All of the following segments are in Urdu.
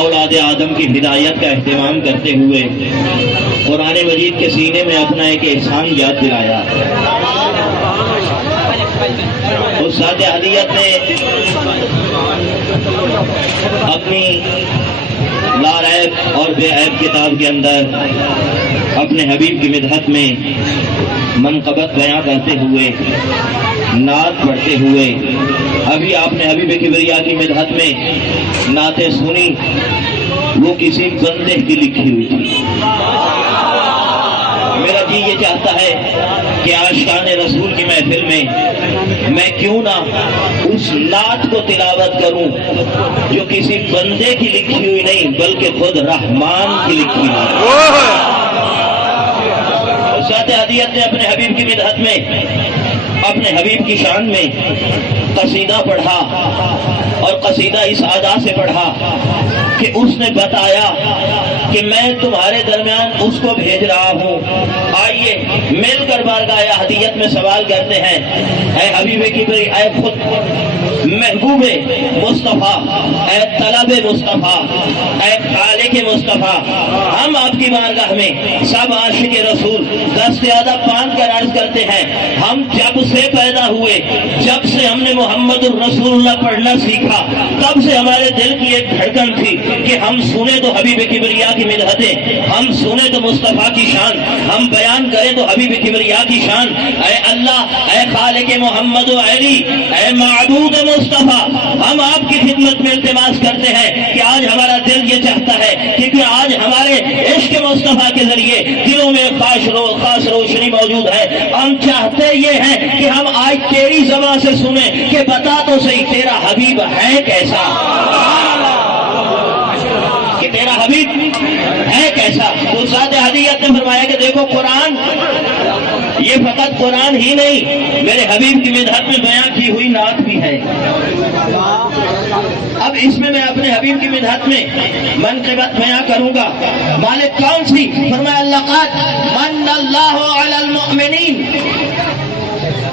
اولاد آدم کی ہدایت کا اہتمام کرتے ہوئے قرآن مجید کے سینے میں اپنا ایک احسان یاد دلایا۔ استاد ہدیت نے اپنی لا ریب اور بے عیب کتاب کے اندر اپنے حبیب کی مدحت میں منقبت بیان کرتے ہوئے، نعت پڑھتے ہوئے، ابھی آپ نے حبیب کبریا کی مدحت میں نعتیں سنی، وہ کسی بندے کی لکھی ہوئی تھی۔ میرا جی یہ چاہتا ہے کہ عاشقان رسول کی محفل میں کیوں نہ اس نعت کو تلاوت کروں جو کسی بندے کی لکھی ہوئی نہیں بلکہ خود رحمان کی لکھی ہوئی۔ استاد ہدیت نے اپنے حبیب کی مدحت میں، اپنے حبیب کی شان میں قصیدہ پڑھا، اور قصیدہ اس ادا سے پڑھا کہ اس نے بتایا کہ میں تمہارے درمیان اس کو بھیج رہا ہوں، آئیے مل کر بارگاہ ہدیت میں سوال کرتے ہیں، اے حبیب کبری، اے خود محبوب مصطفیٰ، اے طلب مصطفیٰ، اے خالق مصطفیٰ، ہم آپ کی بارگاہ میں سب عاشق رسول دست ادب باندھ کر عرض کرتے ہیں، ہم جب سے پیدا ہوئے، جب سے ہم نے محمد الرسول اللہ پڑھنا سیکھا، تب سے ہمارے دل کی ایک دھڑکن تھی کہ ہم سنیں تو حبیب کبریا کی مدحتیں، ہم سنیں تو مصطفیٰ کی شان، ہم بیان کریں تو حبیب کبریا کی شان۔ اے اللہ، اے خالق محمد و علی، اے معبود مصطفیٰ، ہم آپ کی خدمت میں التماس کرتے ہیں کہ آج ہمارا دل یہ چاہتا ہے، کیونکہ آج ہمارے عشق مصطفیٰ کے ذریعے دلوں میں خاص روشنی موجود ہے، ہم چاہتے یہ ہیں کہ ہم آج تیری زبان سے سنیں کہ بتا تو صحیح تیرا حبیب ہے کیسا، کہ تیرا حبیب ہے کیسا۔ تو ذات ہدیت نے فرمایا کہ دیکھو قرآن یہ فقط قرآن ہی نہیں، میرے حبیب کی مدحت میں بیان کی ہوئی نعت بھی ہے۔ اب اس میں اپنے حبیب کی مدحت میں منقبت بیان کروں گا۔ مالک کون سی؟ فرمایا لقد من اللہ علی المؤمنین۔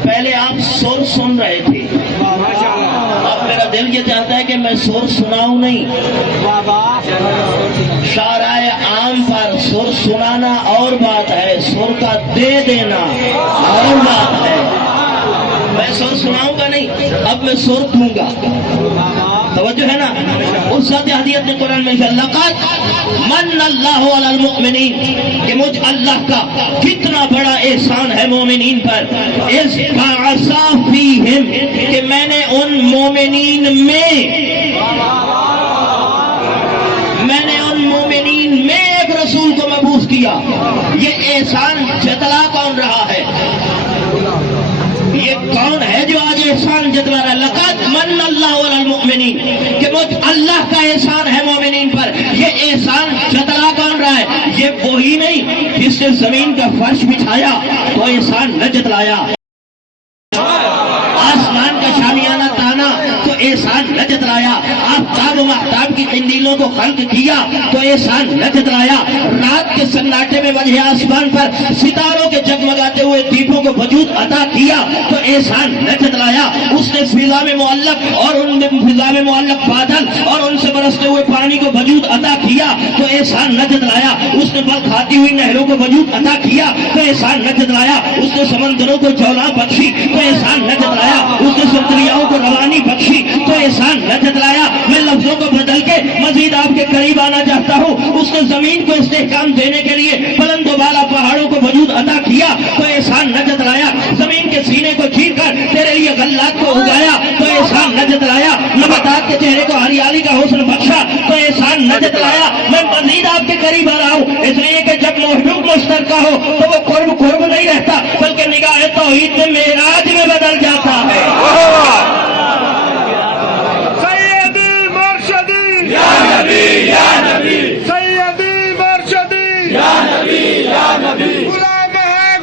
پہلے آپ سر سن رہے تھے، اب میرا دل یہ چاہتا ہے کہ میں سر سناؤں نہیں، شعرائے عام پر سر سنانا اور بات ہے، سر کا دے دینا اور بات ہے۔ میں سر سناؤں گا نہیں، اب میں سر دوں گا، توجہ ہے نا۔ اس ذات ہدیت نے قرآن میں لقد من اللہ علی المؤمنین، کہ مجھ اللہ کا کتنا بڑا احسان ہے مومنین پر، اذ بعث فیہم، کہ میں نے ان مومنین میں ایک رسول کو مبعوث کیا۔ یہ احسان جتلا کون رہا ہے؟ یہ کون ہے جو آج احسان جتلا رہا ہے؟ لقد من اللہ علی المؤمنین، کہ مجھ اللہ کا احسان ہے مومنین پر، یہ احسان جتلا کون رہا ہے؟ یہ وہی نہیں جس نے زمین کا فرش بچھایا تو احسان نہ جتلایا، آسمان کا شامیانہ تانا تو احسان نہ جتلایا، آفتاب و مہتاب کی قندیلوں کو خلق کیا تو احسان نہ جتلایا، رات کے سناٹے میں وجہ آسمان پر ستاروں کے جگمگاتے ہوئے دیپوں کو وجود عطا کیا تو احسان نہ جتلایا، اس نے فضا میں معلق اور ان میں فضا میں معلق بادل اور ان سے برستے ہوئے پانی کو وجود عطا کیا تو احسان نہ جتلایا، اس نے بل کھاتی ہوئی نہروں کو وجود عطا کیا تو احسان نہ جتلایا، اس نے سمندروں کو جولاں بخشی تو احسان نہ جتلایا، اس نے سمندریاؤں کو روانی بخشی تو احسان نہ جتلایا۔ میں لفظوں کو بدل کے مزید آپ کے قریب آنا چاہتا ہوں، اس نے زمین کو استحکام دینے کے لیے بلند و بالا پہاڑوں کو وجود عطا کیا تو احسان نہ جتلایا، زمین کے سینے کو چیر کر تیرے لیے غلات کو اگایا تو احسان نہ جتلایا، نباتات کے چہرے کو ہریالی کا حسن بخشا تو احسان نہ جتلایا۔ میں مزید آپ کے قریب آ رہا ہوں اس لیے کہ جب محبوب مشترکہ ہو تو وہ قرب نہیں رہتا بلکہ نگاہ توحید میں معراج میں بدل جاتا ہے۔ سیدی مرشدی یا نبی یا نبی، سیدی مرشدی یا نبی یا نبی،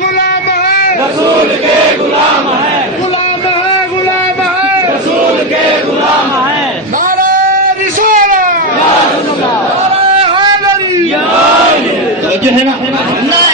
غلام ہے رسول کے غلام ہے، غلام ہے رسول کے غلام ہے، نعرہ رسالت، نعرہ حیدری، جو ہے نا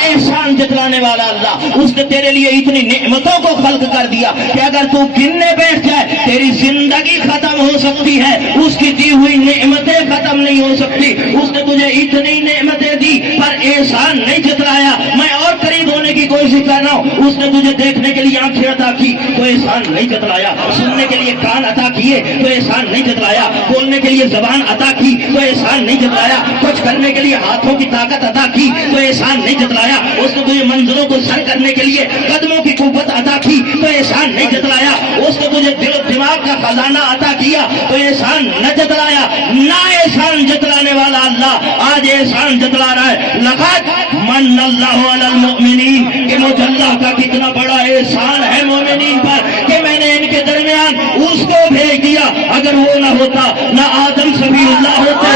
احسان جتلانے والا اللہ، اس نے تیرے لیے اتنی نعمتوں کو خلق کر دیا کہ اگر تو گننے بیٹھ جائے تیری میری زندگی ختم ہو سکتی ہے، اس کی دی ہوئی نعمتیں ختم نہیں ہو سکتی۔ اس نے تجھے اتنی نعمتیں دی پر احسان نہیں جتلایا۔ میں اور قریب ہونے کی کوشش کر رہا ہوں، اس نے تجھے دیکھنے کے لیے آنکھیں عطا کی تو احسان نہیں جتلایا، سننے کے لیے کان عطا کیے تو احسان نہیں جتلایا، بولنے کے لیے زبان عطا کی تو احسان نہیں جتلایا، کچھ کرنے کے لیے ہاتھوں کی طاقت عطا کی تو احسان نہیں جتلایا، اس نے تجھے منزلوں کو سر کرنے کے لیے قدموں کی قوت عطا کی تو احسان نہیں جتلایا، اس نے تجھے دل و دماغ کا خزانہ عطا کیا تو احسان نہ جتلایا۔ نہ احسان جتلانے والا اللہ آج احسان جتلا رہا ہے۔ لقد من اللہ علی المؤمنین، کہ مجھے اللہ کا کتنا بڑا احسان ہے مومنین پر کہ میں نے ان کے درمیان اس کو بھیج دیا۔ اگر وہ نہ ہوتا نہ آدم صفی اللہ ہوتے،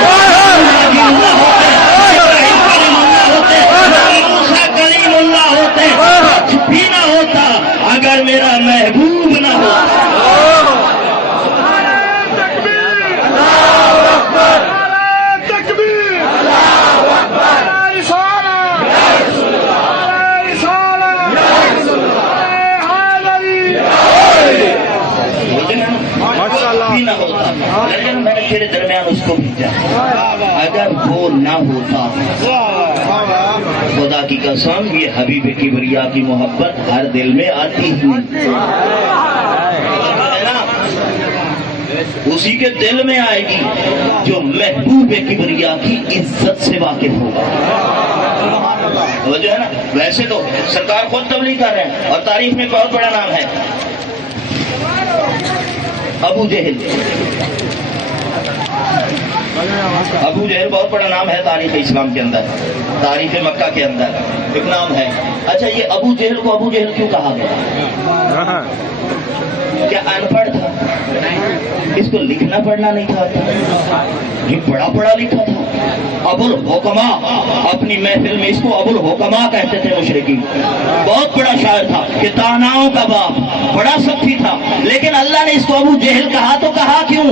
نبی اللہ ہوتے، ابراہیم کلیم اللہ ہوتے، موسیٰ کلیم اللہ ہوتے، کچھ بھی نہ ہوتا اگر میرا محبوب نہ ہو۔ نہ ہوتا لیکن میں نے تیرے درمیان اس کو بھیجا، اگر وہ نہ ہوتا۔ خدا کی قسم یہ حبیب کبریا کی محبت ہر دل میں آتی ہے نا، اسی کے دل میں آئے گی جو محبوب کبریا کی عزت سے واقف ہوگا۔ وہ جو ہے نا، ویسے تو سرکار خود تبلیغ کر رہے ہیں اور تاریخ میں بہت بڑا نام ہے ابو جہل۔ ابو جہل بہت بڑا نام ہے تاریخ اسلام کے اندر، تاریخ مکہ کے اندر ایک نام ہے۔ اچھا یہ ابو جہل کو ابو جہل کیوں کہا گیا؟ کیا ان پڑھ تھا؟ اس کو لکھنا پڑھنا نہیں تھا؟ یہ بڑا پڑھا لکھا تھا۔ ابو الحکما، اپنی محفل میں اس کو ابو الحکما کہتے تھے مشرکین۔ بہت بڑا شاعر تھا کہ داناؤں کا باپ، بڑا سخی تھا، لیکن اللہ نے اس کو ابو جہل کہا تو کہا کیوں؟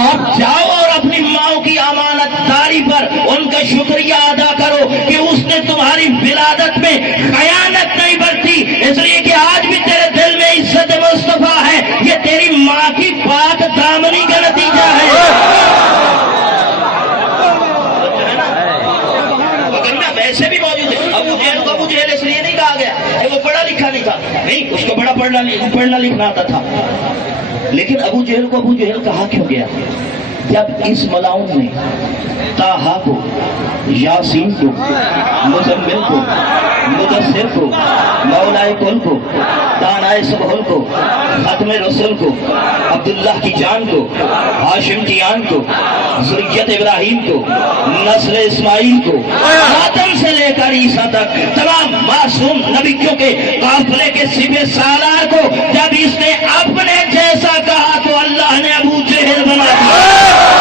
آپ جاؤ اور اپنی ماں کی امانت داری پر ان کا شکریہ ادا کرو کہ اس نے تمہاری ولادت میں خیانت نہیں برتی، اس لیے کہ آج بھی تیرے دل میں عزت مصطفیٰ ہے۔ یہ تیری ماں کی پاک دامنی کا نتیجہ ہے۔ ویسے بھی موجود ہے ابو جہل کو ابو جہل اس لیے نہیں کہا گیا کہ وہ پڑھا لکھا نہیں تھا، نہیں، اس کو بڑا پڑھنا لکھنا آتا تھا، لیکن ابو جہل کو ابو جہل کہا کیوں گیا؟ جب اس ملاؤن نے طٰہٰ کو، یاسین کو، مزمل کو، مدثر کو، مولائے کل کو، دانائے سبحل کو، ختم رسول کو، عبداللہ کی جان کو، ہاشم کی آن کو، ذریت ابراہیم کو، نسل اسماعیل کو، آدم سے لے کر عیسیٰ تک تمام معصوم نبیوں کے قافلے کے سپہ سالار کو جب اس نے اپنے جیسا کہا تو اللہ نے ابو جہل بنا دیا۔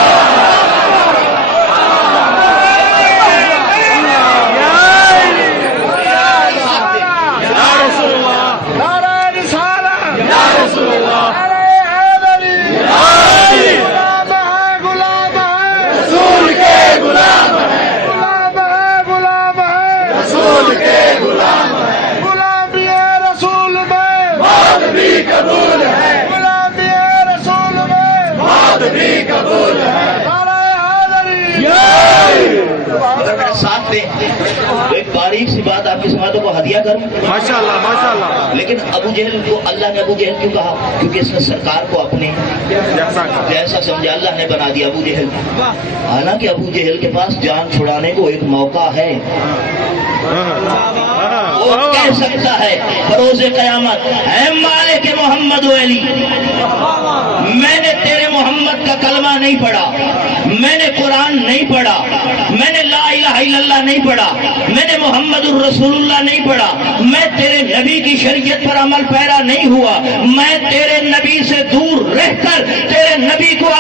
ساتھ دیں تو ایک باریک سی بات آپ کی سماعتوں کو ہدیہ کروں۔ ماشاءاللہ ماشاءاللہ۔ لیکن ابو جہل کو اللہ نے ابو جہل کیوں کہا؟ کیونکہ اس نے سرکار کو اپنے جیسا سمجھا، اللہ نے بنا دیا ابو جہل۔ حالانکہ ابو جہل کے پاس جان چھڑانے کو ایک موقع ہے، وہ کہہ سکتا ہے بروز قیامت، اے مالک محمد و علی، میں نے تیرے محمد کا کلمہ نہیں پڑھا، میں نے قرآن نہیں پڑھا، میں نے لا الہ الا اللہ نہیں پڑھا، میں نے محمد الرسول اللہ نہیں پڑھا، میں تیرے نبی کی شریعت پر عمل پیرا نہیں ہوا، میں تیرے نبی سے دور رہ کر تیرے نبی کو